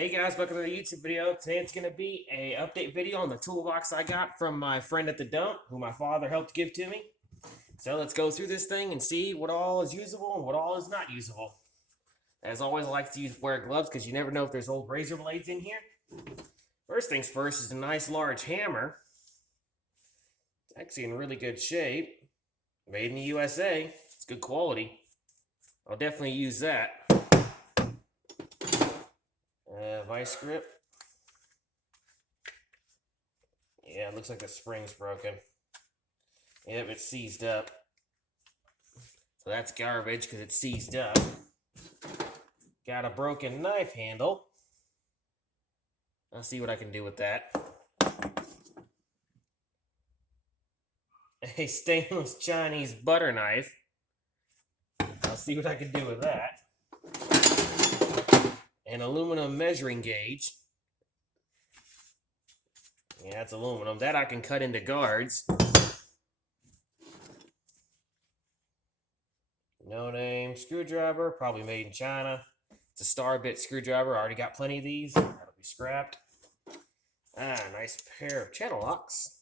Hey guys, welcome to the YouTube video. Today it's going to be a update video on the toolbox I got from my friend at the dump, who my father helped give to me. So let's go through this thing and see what all is usable and what all is not usable. As always, I like to wear gloves because you never know if there's old razor blades in here. First things first is a nice large hammer. It's actually in really good shape. Made in the USA. It's good quality. I'll definitely use that. Vice grip. Yeah, it looks like the spring's broken. Yep, it's seized up. So that's garbage because it's seized up. Got a broken knife handle. I'll see what I can do with that. A stainless Chinese butter knife. I'll see what I can do with that. An aluminum measuring gauge. Yeah, it's aluminum. That I can cut into guards. No name screwdriver, probably made in China. It's a star bit screwdriver. I already got plenty of these. That'll be scrapped. Nice pair of channel locks.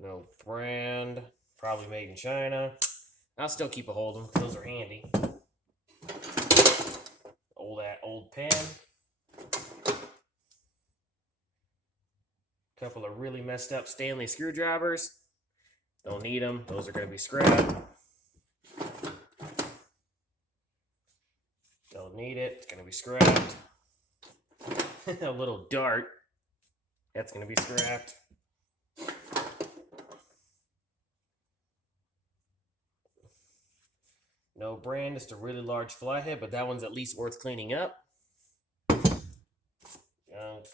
No brand, probably made in China. I'll still keep a hold of them because those are handy. Old pen. Couple of really messed up Stanley screwdrivers. Don't need them. Those are going to be scrapped. Don't need it. It's going to be scrapped. A little dart. That's going to be scrapped. No brand, just a really large flathead, but that one's at least worth cleaning up. Junk.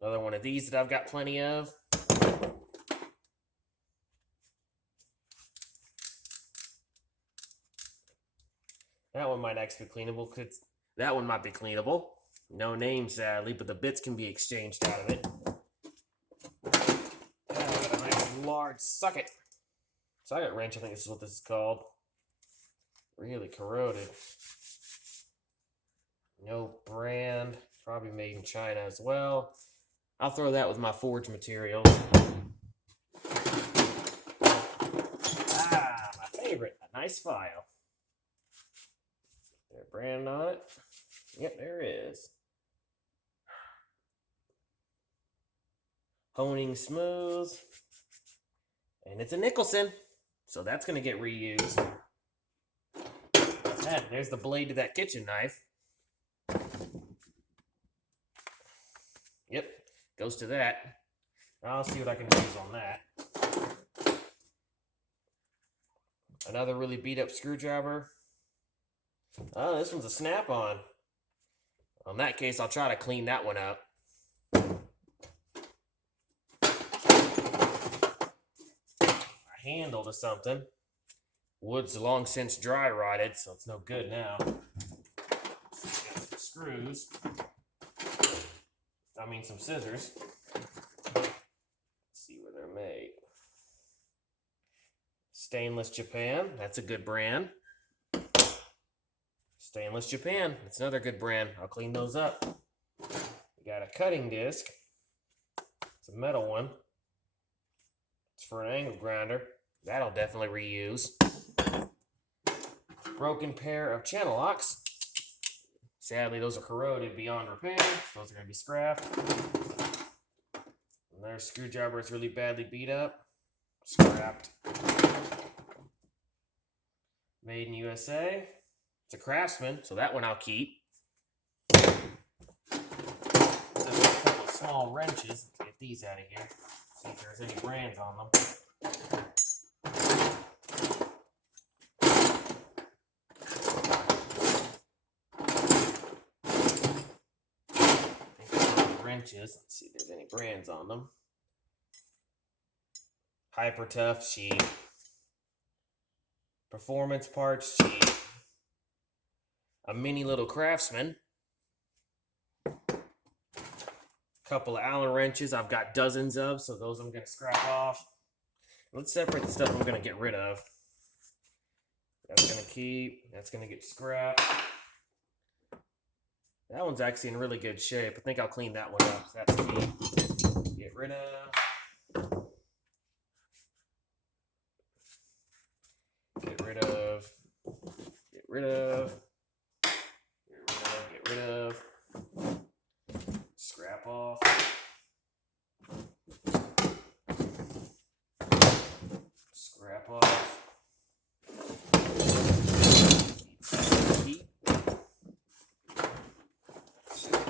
Another one of these that I've got plenty of. That one might actually be cleanable. That one might be cleanable. No name, sadly, but the bits can be exchanged out of it. I got a nice large socket wrench, I think this is what this is called. Really corroded. No brand. Probably made in China as well. I'll throw that with my forge materials. My favorite. A nice file. Is there a brand on it? Yep, there is. Honing Smooth. And it's a Nicholson. So that's going to get reused. There's the blade to that kitchen knife. Yep, goes to that. I'll see what I can use on that. Another really beat up screwdriver. Oh, this one's a snap-on. In that case, I'll try to clean that one up. A handle to something. Wood's long since dry rotted, so it's no good now. Got some screws. Some scissors. Let's see where they're made. Stainless Japan. That's a good brand. Stainless Japan. That's another good brand. I'll clean those up. We got a cutting disc. It's a metal one. It's for an angle grinder. That'll definitely reuse. Broken pair of channel locks. Sadly, those are corroded beyond repair. So those are going to be scrapped. And their screwdriver is really badly beat up. Scrapped. Made in USA. It's a Craftsman, so that one I'll keep. So there's a couple of small wrenches. Let's get these out of here. See if there's any brands on them. Wrenches. Let's see if there's any brands on them. Hyper Tough, cheap. Performance Parts, cheap. A mini little Craftsman. Couple of Allen wrenches. I've got dozens of, so those I'm going to scrap off. Let's separate the stuff I'm going to get rid of. That's going to keep. That's going to get scrapped. That one's actually in really good shape. I think I'll clean that one up. That's key. Get rid of. Get rid of. Get rid of. Get rid of. Scrap off. Scrap off. Keep.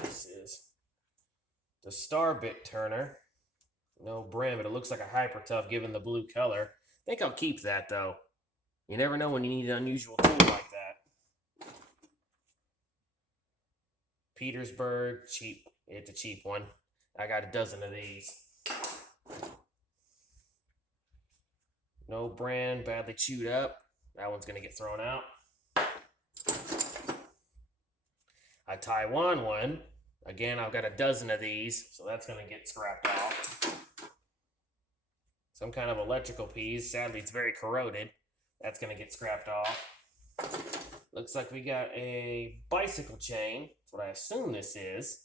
This is the star bit turner. No brand, but it looks like a Hyper Tough given the blue color. I think I'll keep that though. You never know when you need an unusual tool like that. Petersburg, cheap. It's a cheap one. I got a dozen of these. No brand, badly chewed up. That one's gonna get thrown out. A Taiwan one. Again, I've got a dozen of these, so that's gonna get scrapped off. Some kind of electrical piece. Sadly, it's very corroded. That's gonna get scrapped off. Looks like we got a bicycle chain. That's what I assume this is.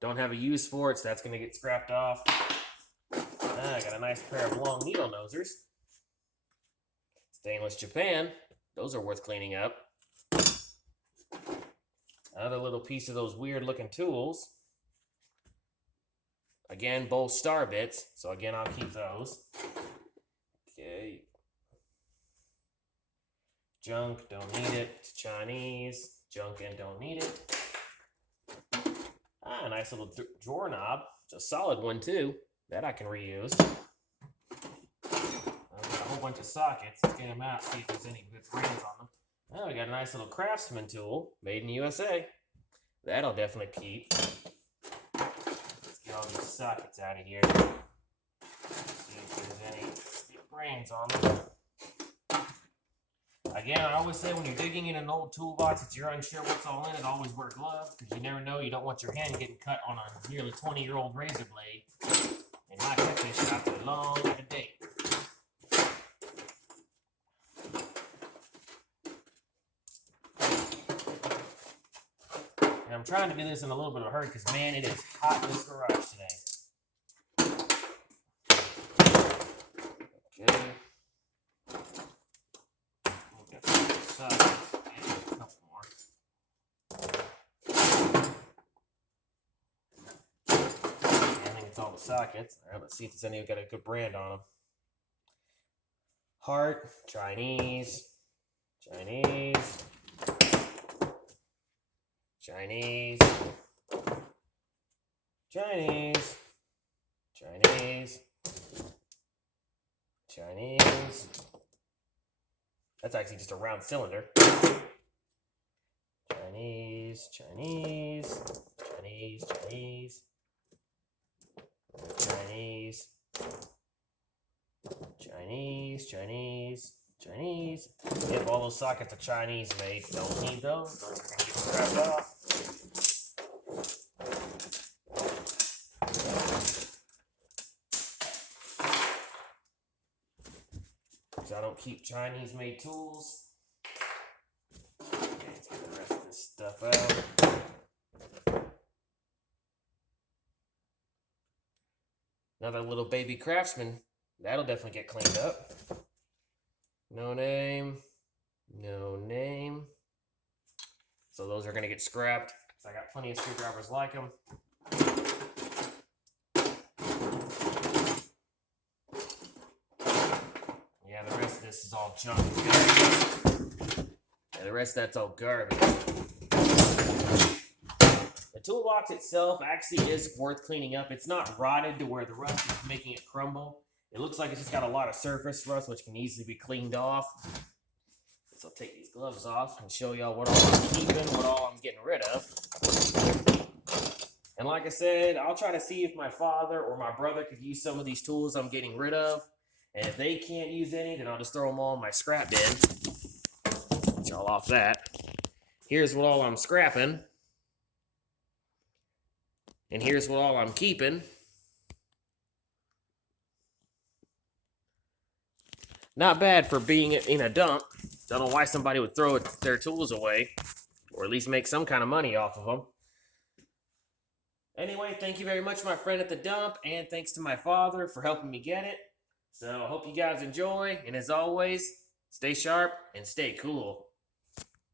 Don't have a use for it, so that's gonna get scrapped off. I got a nice pair of long needle nosers. Stainless Japan. Those are worth cleaning up. Another little piece of those weird looking tools. Again, both star bits. So again, I'll keep those. Okay. Junk, don't need it. It's Chinese. Junk and don't need it. A nice little drawer knob. It's a solid one too. That I can reuse. I've got a whole bunch of sockets. Let's get them out, see if there's any good brands on them. Oh, we got a nice little Craftsman tool, made in the USA. That'll definitely keep. Let's get all these sockets out of here. See if there's any brands on them. Again, I always say when you're digging in an old toolbox, if you're unsure what's all in it, always wear gloves, because you never know, you don't want your hand getting cut on a nearly 20-year-old razor blade. And my technician out there long out of date. And I'm trying to do this in a little bit of a hurry because, man, it is hot in this garage today. Okay. We'll get some sockets and a couple more. I think it's all the sockets. All right, let's see if there's any got a good brand on them. Heart, Chinese, Chinese, Chinese, Chinese, Chinese, Chinese. That's actually just a round cylinder. Chinese, Chinese, Chinese, Chinese, Chinese, Chinese, Chinese, Chinese. Yep, all those sockets are Chinese made. Don't need those. Those are going to get scrapped off. Because I don't keep Chinese made tools. Okay, let's get the rest of this stuff out. Another little baby Craftsman. That'll definitely get cleaned up. No name. No name. So those are going to get scrapped. So I got plenty of screwdrivers like them. Yeah, the rest of this is all junk. Yeah, the rest of that's all garbage. The toolbox itself actually is worth cleaning up. It's not rotted to where the rust is making it crumble. It looks like it's just got a lot of surface rust, which can easily be cleaned off. So I'll take these gloves off and show y'all what all I'm keeping, what all I'm getting rid of. And like I said, I'll try to see if my father or my brother could use some of these tools I'm getting rid of. And if they can't use any, then I'll just throw them all in my scrap bin. Get y'all off that. Here's what all I'm scrapping. And here's what all I'm keeping. Not bad for being in a dump. Don't know why somebody would throw their tools away. or at least make some kind of money off of them. Anyway, thank you very much, my friend at the dump, and thanks to my father for helping me get it. So I hope you guys enjoy, and as always, stay sharp and stay cool.